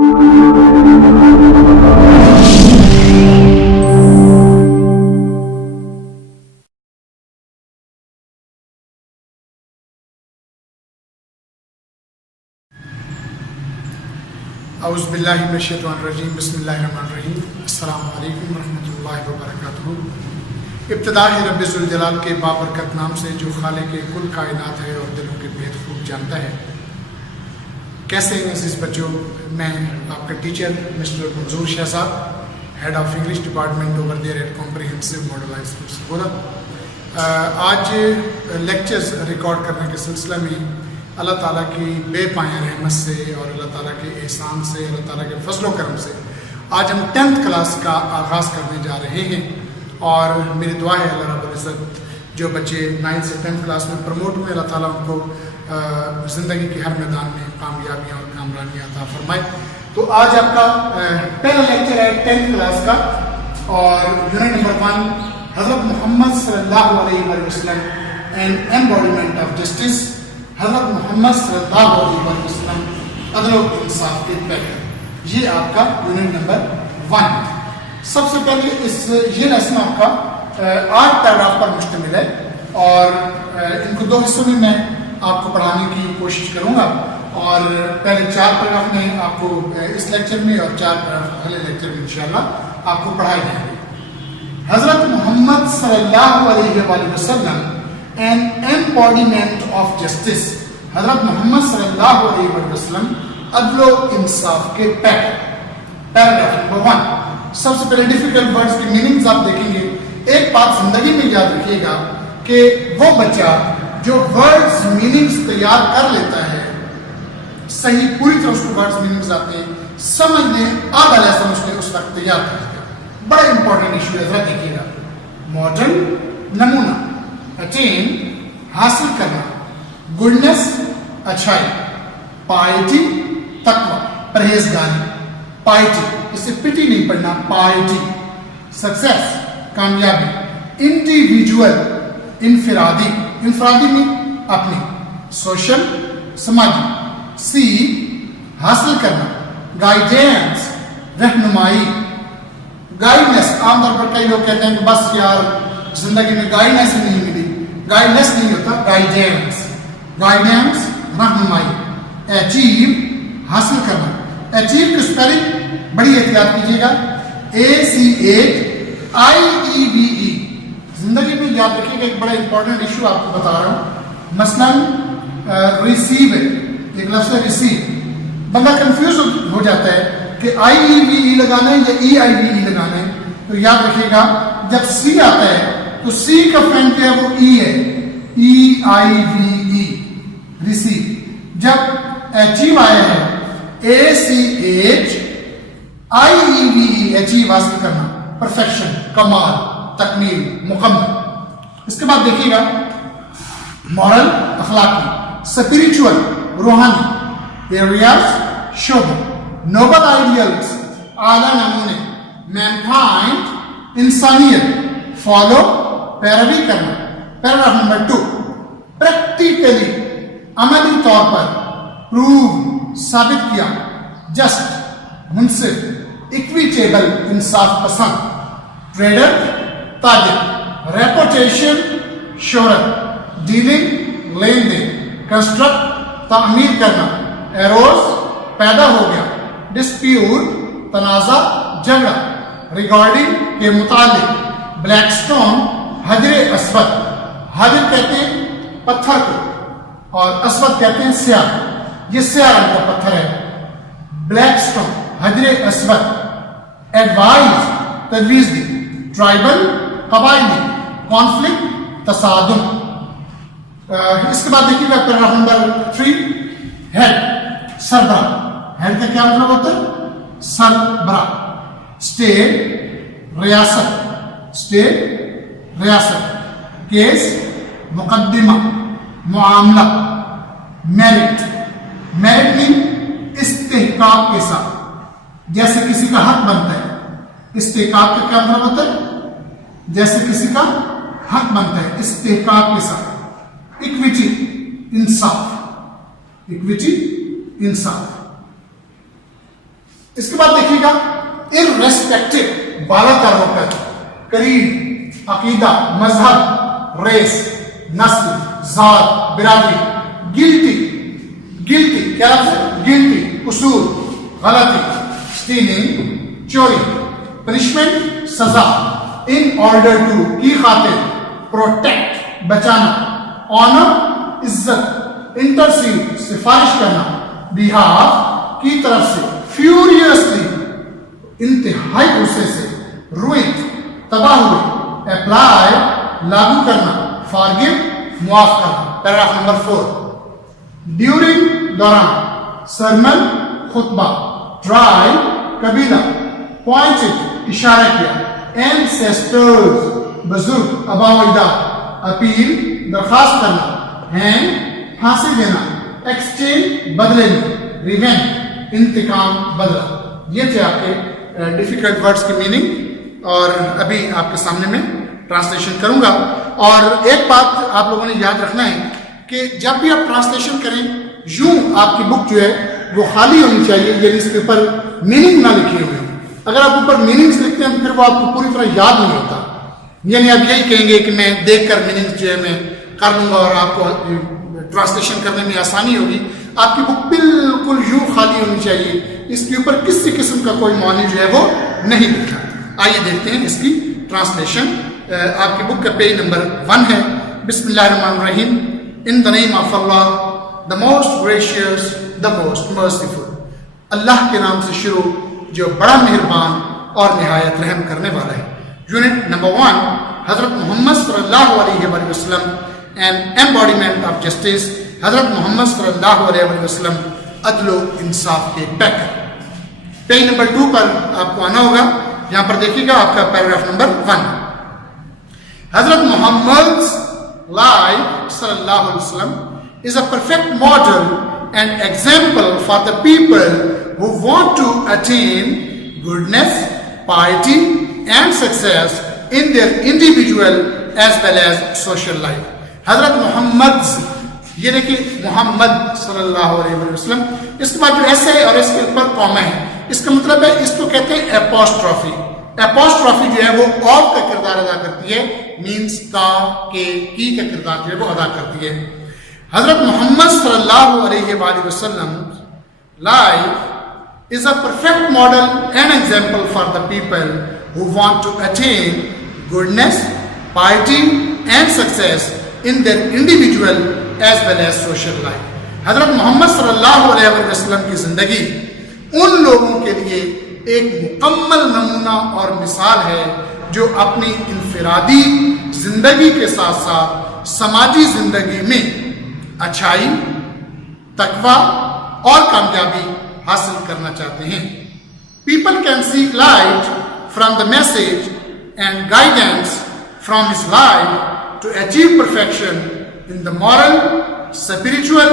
اعوذ باللہ من الشیطان الرجیم بسم اللہ الرحمن الرحیم السلام علیکم ورحمۃ اللہ وبرکاتہ۔ ابتدا ہے رب ذوالجلال کے بابرکت نام سے جو خالق کل کائنات ہے اور دلوں کے بھید خوب جانتا ہے۔ کیسے ہیں عزیز بچوں؟ میں آپ کا teacher mister Manzoor Shah Sahab, head of English department over there at comprehensive model school Supora. آج لیکچرز ریکارڈ کرنے کے سلسلہ میں اللہ تعالیٰ کی بے پایہ رحمت سے اور اللہ تعالیٰ کے احسان سے، اللہ تعالیٰ کے فضل و کرم سے آج ہم 10th کلاس کا آغاز کرنے جا رہے ہیں، اور میری دعا ہے اللہ رب العزت جو بچے 9 سے 10th کلاس میں پروموٹ ہوئے، اللہ تعالیٰ ان کو زندگی کے ہر میدان میں کامیابیاں اور کامرانیاں عطا فرمائے۔ تو آج آپ کا پہلا لیکچر ہے 10th کلاس کا، اور یونٹ نمبر 1 حضرت محمد صلی اللہ علیہ وسلم اینڈ ایمبوڈیمنٹ آف جسٹس، حضرت محمد صلی اللہ علیہ وسلم عدل و انصاف کے پیکر، یہ آپ کا یونٹ نمبر 1۔ سب سے پہلے یہ لیسن آپ کا 8 پیراگراف پر مشتمل ہے، اور ان کو 2 حصوں میں آپ کو پڑھانے کی کوشش کروں گا، اور پہلے 4 پیراگراف میں آپ کو اس لیکچر میں اور 4 پیراگراف اگلے لیکچر میں انشاءاللہ آپ کو پڑھائے جائیں گے۔ حضرت محمد صلی اللہ علیہ وآلہ وسلم and embodiment of justice، حضرت محمد صلی اللہ علیہ وسلم عدل و انصاف کے پیکر۔ پیراگراف نمبر 1، سب سے پہلے ڈیفیکلٹ ورڈز کی میننگز آپ دیکھیں گے۔ ایک بات زندگی میں یاد رکھیے گا کہ وہ بچہ جو ورڈز میننگز تیار کر لیتا ہے، صحیح پوری طرح اس کو ورڈز میننگز آتے ہیں، سمجھنے آدھا لیسن اس نے اس وقت تیار کر دیا۔ بڑا امپورٹنٹ ایشو ہے، ذرا دیکھیے گا۔ ماڈرن نمونہ، اٹین حاصل کرنا، گڈنس اچھائی، پائٹی تقوی پرہیزگاری، پائٹی اسے پٹی نہیں پڑھنا، پائٹی سکسیس کامیابی، انڈیویجول انفرادی، انفرادی میں اپنی، سوشل سماجی، سی حاصل کرنا، گائیڈنس رہنمائی، گائیڈنس عام طور پر کئی لوگ کہتے ہیں کہ بس یار زندگی میں گائیڈنس ہی نہیں ملی، گائیڈنس نہیں ہوتا، گائیڈنس، گائیڈنس رہنمائی، اچیو حاصل کرنا، اچیو کی سپیلنگ بڑی احتیاط کیجیے گا، ACHIEVE، زندگی میں یاد رکھیے گا۔ ایک بڑا امپورٹنٹ ایشو آپ کو بتا رہا ہوں، مثلاً ریسیو ہے، ایک لفظ ہے ریسیو، بندہ کنفیوز ہو جاتا ہے کہ IEVE لگانا ہے یا EIVE لگانا ہے، تو یاد رکھیے گا جب سی آتا ہے تو سی کا فرینڈ کیا ہے، وہ ای ہے، EIVE ریسیو۔ جب اچیو آیا ہے ACHIEVE، اچیو حاصل کرنا، پرفیکشن کمال تکمیل مکمل۔ اس کے بعد دیکھیے گا مورل اخلاقی، اسپریچول روحانی، ایریاز شعبہ، نوبل آئیڈیلز اعلیٰ نمونے، مینکائنڈ انسانیت، فالو پیروی کرنا۔ پیراگراف نمبر 2، پریکٹیکلی عملی طور پر، پروو ثابت کیا، جسٹ منصف، اکویٹیبل انصاف پسند، ٹریڈر تاجر، ریپوٹیشن شہرت، ڈیلنگ لین دین، کنسٹرکٹ تعمیر کرنا، ایروز پیدا ہو گیا، ڈسپیوٹ تنازع جھگڑا، ریگارڈنگ کے متعلق، بلیک سٹون حجر اسود، حجر کہتے ہیں پتھر کو اور اسود کہتے ہیں سیاہ، یہ سیاہ رنگ کا پتھر ہے، بلیک سٹون حجر اسود، ایڈوائز تجویز دی، ٹرائبل قبائلی، کانفلکٹ تصادم۔ اس کے بعد دیکھیے گا پیراگراف نمبر 3، ہیڈ سربراہ، ہیڈ کا کیا مطلب ہوتا ہے؟ سربراہ، اسٹیٹ ریاست، اسٹیٹ ریاست، کیس مقدمہ، معاملہ، میرٹ، میرٹ میں استحقاق کے ساتھ، جیسے کسی کا حق بنتا ہے۔ استحقاق کا کیا مطلب ہوتا ہے؟ جیسے کسی کا حق بنتا ہے، استحقاق کے ساتھ۔ اکویٹی انصاف، اکویٹی انصاف۔ اس کے بعد دیکھیے گا irrespective بالا تر ہو کر قریب عقیدہ مذہب ریس نسل ذات برادری گلٹی کیا لفظ ہے گلٹی قصور غلطی اسٹیلنگ چوری پنشمنٹ سزا ان آرڈر ٹو کی خاطر پروٹیکٹ بچانا آنر عزت انٹرسیڈ سفارش کرنا بیہاف کی طرف سے فیوریسلی انتہائی غصے سے روئن تباہ ہوئے اپلائی لاگو کرنا فارگیو معاف کرنا پیراگراف نمبر 4 ڈیورنگ دوران سرمن خطبہ ٹرائی قبیلہ پوائنٹڈ اشارہ کیا اینسیسٹرز بزرگ آباء و اجداد اپیل درخواست کرنا ہینگ پھانسی دینا ایکسچینج بدلے میں ریونج انتقام بدلا یہ تھے آپ کے ڈیفیکلٹ ورڈز کی میننگ اور ابھی آپ کے سامنے میں ٹرانسلیشن کروں گا اور ایک بات آپ لوگوں نے یاد رکھنا ہے کہ جب بھی آپ ٹرانسلیشن کریں یوں آپ کی بک جو ہے وہ خالی ہونی چاہیے یعنی اس کے اوپر میننگ نہ لکھے ہوئے اگر آپ اوپر میننگز لکھتے ہیں پھر وہ آپ کو پوری طرح یاد نہیں ہوتا یعنی آپ یہی کہیں گے کہ میں دیکھ کر میننگ جو ہے میں کر لوں گا اور آپ کو ٹرانسلیشن کرنے میں آسانی ہوگی آپ کی بک بالکل یوں خالی ہونی چاہیے اس کے اوپر کسی قسم کا کوئی معنی جو ہے وہ نہیں لکھا آئیے دیکھتے ہیں اس کی ٹرانسلیشن آپ کی بک کا پیج نمبر 1 ہے بسم اللہ الرحمن الرحیم in the name of Allah the most gracious the most merciful Allah کے نام سے شروع جو بڑا مہربان اور نہایت رحم کرنے والا ہے یونٹ نمبر 1 حضرت محمد صلی اللہ علیہ وآلہ وسلم and embodiment of justice حضرت محمد صلی اللہ علیہ وسلم عدل و انصاف کے پیکر پیج نمبر 2 پر آپ کو آنا ہوگا یہاں پر دیکھیے گا آپ کا پیراگراف نمبر 1 حضرت محمد life صلی اللہ علیہ وسلم is a perfect model and example for the people who want to attain goodness, piety and success in their individual as well as social life حضرت محمد یہ دیکھیں محمد صلی اللہ علیہ وسلم اس کے بعد جو ایسے ہے اور اس کے اوپر کاما ہے اس کا مطلب ہے اس کو کہتے ہیں اپوسٹرافی اپوسٹرافی جو ہے وہ آف کا کردار ادا کرتی ہے مینس کا کے کی کا کردار جو ہے وہ ادا کرتی ہے حضرت محمد صلی اللہ علیہ وآلہ وسلم life is a perfect model and example for the people who want to attain goodness, piety and success in their individual as well as social life. حضرت محمد صلی اللہ علیہ وسلم کی زندگی ان لوگوں کے لیے ایک مکمل نمونہ اور مثال ہے جو اپنی انفرادی زندگی کے ساتھ ساتھ سماجی زندگی میں اچھائی تقوی اور کامیابی حاصل کرنا چاہتے ہیں. People can seek light from the message and guidance from his life to achieve perfection in the moral, spiritual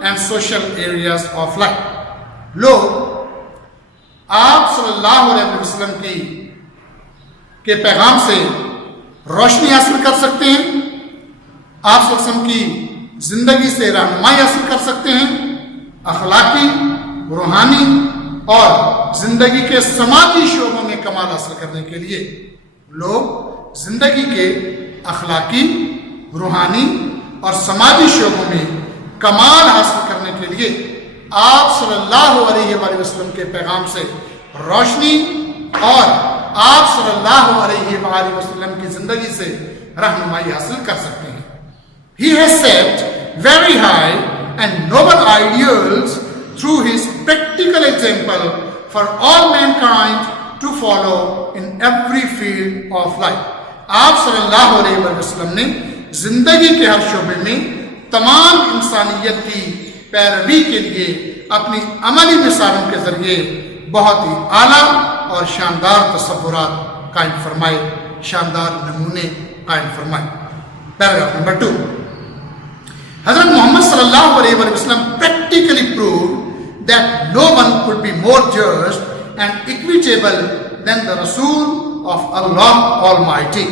and social areas of life. لوگ آپ صلی اللہ علیہ وسلم کے پیغام سے روشنی حاصل کر سکتے ہیں آپ صلی اللہ علیہ وسلم کی زندگی سے رہنمائی حاصل کر سکتے ہیں اخلاقی روحانی اور زندگی کے سماجی شعبوں میں کمال حاصل کرنے کے لیے لوگ زندگی کے اخلاقی روحانی اور سماجی شعبوں میں کمال حاصل کرنے کے لیے آپ صلی اللہ علیہ وآلہ وسلم کے پیغام سے روشنی اور آپ صلی اللہ علیہ وآلہ وسلم کی زندگی سے رہنمائی حاصل کر سکتے ہیں. He has set very high and noble ideals through his practical example for all mankind to follow in every field of life. آپ صلی اللہ علیہ وسلم نے زندگی کے ہر شعبے میں تمام انسانیت کی پیروی کے لیے اپنی عملی مثالوں کے ذریعے بہت ہی اعلیٰ اور شاندار تصورات قائم فرمائے شاندار نمونے قائم فرمائے. پیراگراف نمبر 2 حضرت محمد صلی اللہ علیہ وسلم practically proved that no one could be more just and equitable than the Rasul of Allah Almighty.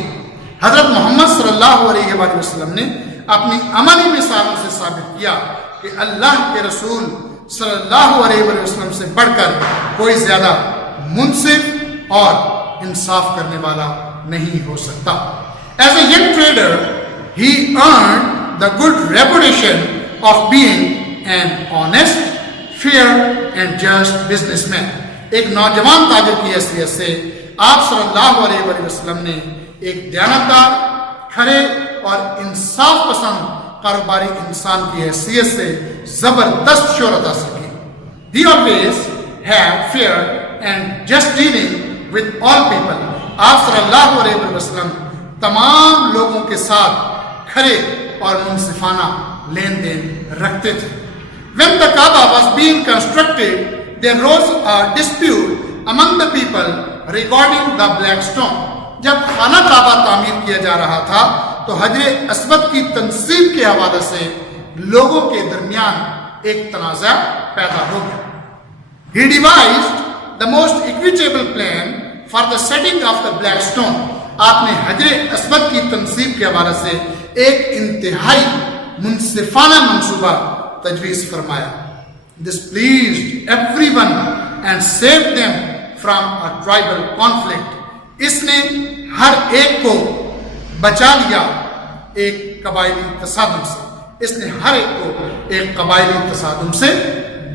حضرت محمد صلی اللہ علیہ وسلم نے اپنی عملی مثالوں سے ثابت کیا کہ اللہ کے رسول صلی اللہ علیہ وسلم سے بڑھ کر کوئی زیادہ منصف اور انصاف کرنے والا نہیں ہو سکتا. As a young trader, he earned the good reputation of being an honest, fair and just businessman. ایک نوجوان تاجر کی حیثیت سے آپ صلی اللہ علیہ وسلم نے ایک دیانتدار، کھرے اور انصاف پسند کاروباری انسان کی حیثیت سے زبردست شہرت حاصل کی. He always had fair and just dealing with all people. آپ صلی اللہ علیہ وسلم تمام لوگوں کے ساتھ کھرے اور منصفانہ لین دین رکھتے تھے. When the Kaaba was being constructed, there arose a dispute among the people regarding the black stone. جب خانہ کعبہ تعمیر کیا جا رہا تھا تو حجر اسود کی تنصیب کے حوالے سے لوگوں کے درمیان ایک تنازع پیدا ہو گیا. He devised the most equitable plan for the setting of the black stone. آپ نے حجر اسود کی تنصیب کے حوالے سے ایک انتہائی منصفانہ منصوبہ تجویز فرمایا. This pleased everyone and saved them from a tribal conflict. اس نے ہر ایک کو بچا لیا ایک قبائلی تصادم سے. اس نے ہر ایک کو ایک قبائلی تصادم سے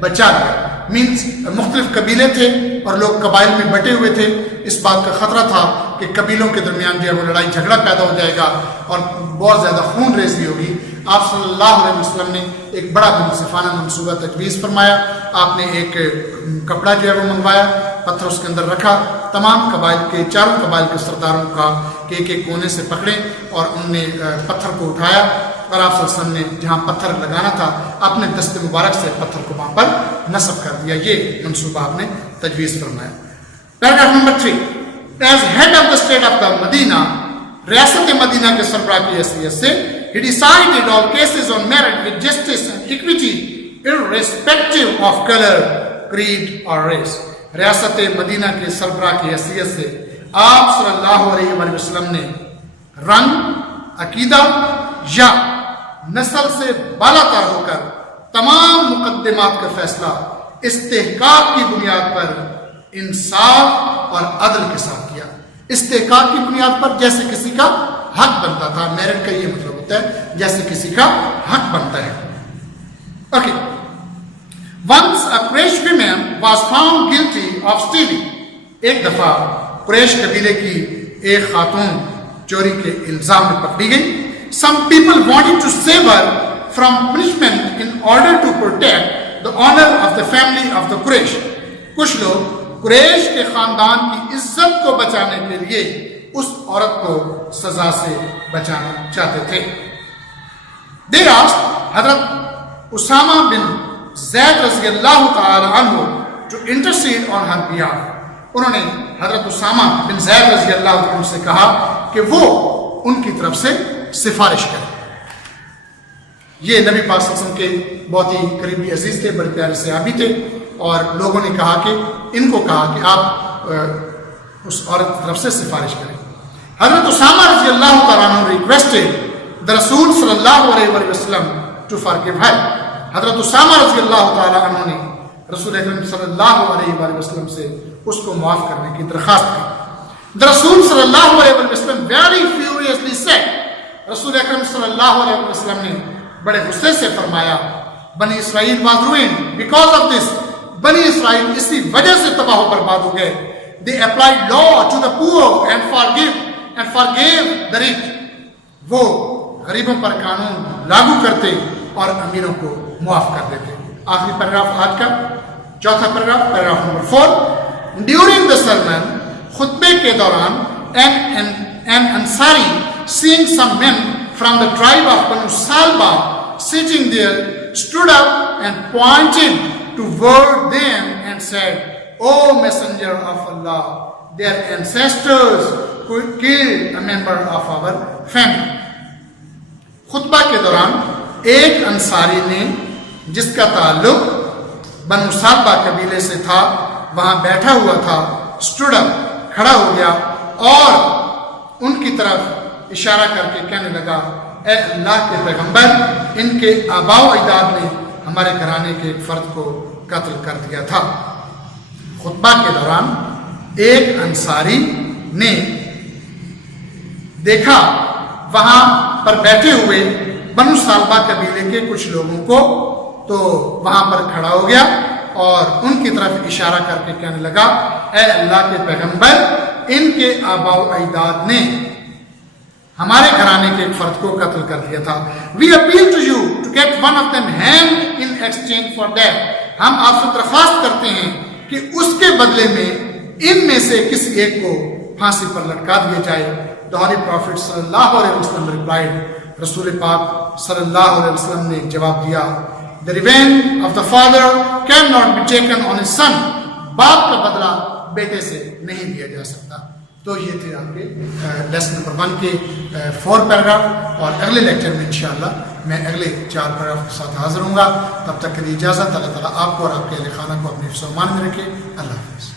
بچا لیا. مینس مختلف قبیلے تھے اور لوگ قبائل میں بٹے ہوئے تھے. اس بات کا خطرہ تھا کہ قبیلوں کے درمیان جو ہے وہ لڑائی جھگڑا پیدا ہو جائے گا اور بہت زیادہ خون ریزی ہوگی. آپ صلی اللہ علیہ وسلم نے ایک بڑا منصفانہ منصوبہ تجویز فرمایا. آپ نے ایک کپڑا جو ہے وہ منگوایا، پتھر اس کے اندر رکھا، تمام قبائل کے چاروں قبائل کے سرداروں کا کہ ایک ایک کونے سے پکڑے اور ان نے پتھر کو اٹھایا اور آپ صلی اللہ علیہ وسلم نے جہاں پتھر لگانا تھا اپنے دست مبارک سے پتھر کو وہاں پر نصب کر دیا. یہ منصوبہ آپ نے تجویز فرمایا. Paragraph number 3. As head of the state of the Medina, ریاست مدینہ کے سربراہ کی حیثیت سے he decided all cases on merit with justice and equity irrespective of color, creed or race. ریاست مدینہ کے سربراہ کی حیثیت سے آپ صلی اللہ علیہ وسلم نے رنگ، عقیدہ یا نسل سے بالا تر ہو کر تمام مقدمات کا فیصلہ استحقاق کی بنیاد پر انصاف اور عدل کے ساتھ کیا. استحقاق کی بنیاد پر، جیسے کسی کا حق بنتا تھا. میرٹ کا یہ مطلب ہوتا ہے جیسے کسی کا حق بنتا ہے. Okay. Once a Quraysh woman was found guilty of stealing. ایک دفعہ قریش قبیلے کی ایک خاتون چوری کے الزام میں پکڑی گئی. Some people wanted to save her from punishment in order to protect the honor of the family of the Quraysh. کچھ لوگ قریش کے خاندان کی عزت کو بچانے کے لیے اس عورت کو سزا سے بچانا چاہتے تھے. They asked حضرت اسامہ بن زید رضی اللہ تعالی عنہ to intercede on her behalf. انہوں نے حضرت اسامہ بن زید رضی اللہ عنہ سے کہا کہ وہ ان کی طرف سے سفارش کریں. یہ نبی پاک صلی اللہ علیہ وسلم کے بہت ہی قریبی عزیز تھے، بڑے پیارے صحابی تھے، اور لوگوں نے کہا کہ ان کو کہا کہ آپ اس عورت کی طرف سے سفارش کریں. حضرت اسامہ رضی اللہ تعالیٰ عنہ ریکویسٹڈ the رسول صلی اللہ علیہ وسلم to forgive her. حضرت اسامہ رضی اللہ تعالیٰ عنہ نے رسول اکرم صلی اللہ علیہ وسلم سے اس کو معاف کرنے کی درخواست کی. The رسول صلی اللہ علیہ وسلم very furiously said. رسول اکرم صلی اللہ علیہ وسلم نے بڑے غصے سے فرمایا بنی اسرائیل was ruined because of this. بنی اسرائیل اسی وجہ سے تباہ و برباد ہو گئے. They applied law to the poor and forgave the rich. وہ غریبوں پر قانون لاگو کرتے اور امیروں کو معاف کر دیتے. آخری پیراگراف آج کا چوتھا paragraph, paragraph number 4. During the sermon, خطبے کے دوران an Ansari, seeing some men from the tribe of Banu Salba sitting there, stood up and pointed toward them and said, O Messenger of Allah, their ancestors could kill a member of our family. خطبہ کے دوران ایک انصاری نے جس کا تعلق بنو سالبہ قبیلے سے تھا وہاں بیٹھا ہوا تھا، stood up، کھڑا ہو گیا اور ان کی طرف اشارہ کر کے کہنے لگا، اے اللہ کے پیغمبر، ان کے آباء و اجداد نے ہمارے گھرانے کے ایک فرد کو قتل کر دیا تھا۔ خطبہ کے دوران ایک انصاری نے دیکھا وہاں پر بیٹھے ہوئے بنو سالبہ قبیلے کے کچھ لوگوں کو، تو وہاں پر کھڑا ہو گیا اور ان کی طرف اشارہ کر کے کہنے لگا، اے اللہ کے پیغمبر، ان کے آباء و اجداد نے ہمارے گھرانے کے ایک فرد کو قتل کر دیا تھا۔ We appeal to you to get one of them hanged in exchange for that۔ ہم آپ سے درخواست کرتے ہیں کہ اس کے بدلے میں ان میں سے کسی ایک کو پھانسی پر لٹکا دیا جائے۔ The Holy Prophet صلی اللہ علیہ وسلم replied، رسول پاک صلی اللہ علیہ وسلم نے جواب دیا، The revenge of the father cannot be taken on his son۔ باپ کا بدلہ بیٹے سے نہیں لیا جا سکتا۔ تو یہ تھے آپ کے لیسن نمبر 1 کے 4 پیراگراف، اور اگلے لیکچر میں انشاءاللہ میں اگلے 4 پیراگراف کے ساتھ حاضر ہوں گا۔ تب تک کے لیے اجازت، اللہ تعالیٰ آپ کو اور آپ کے اہل خانہ کو اپنے حفظ و امان میں رکھے۔ اللہ حافظ۔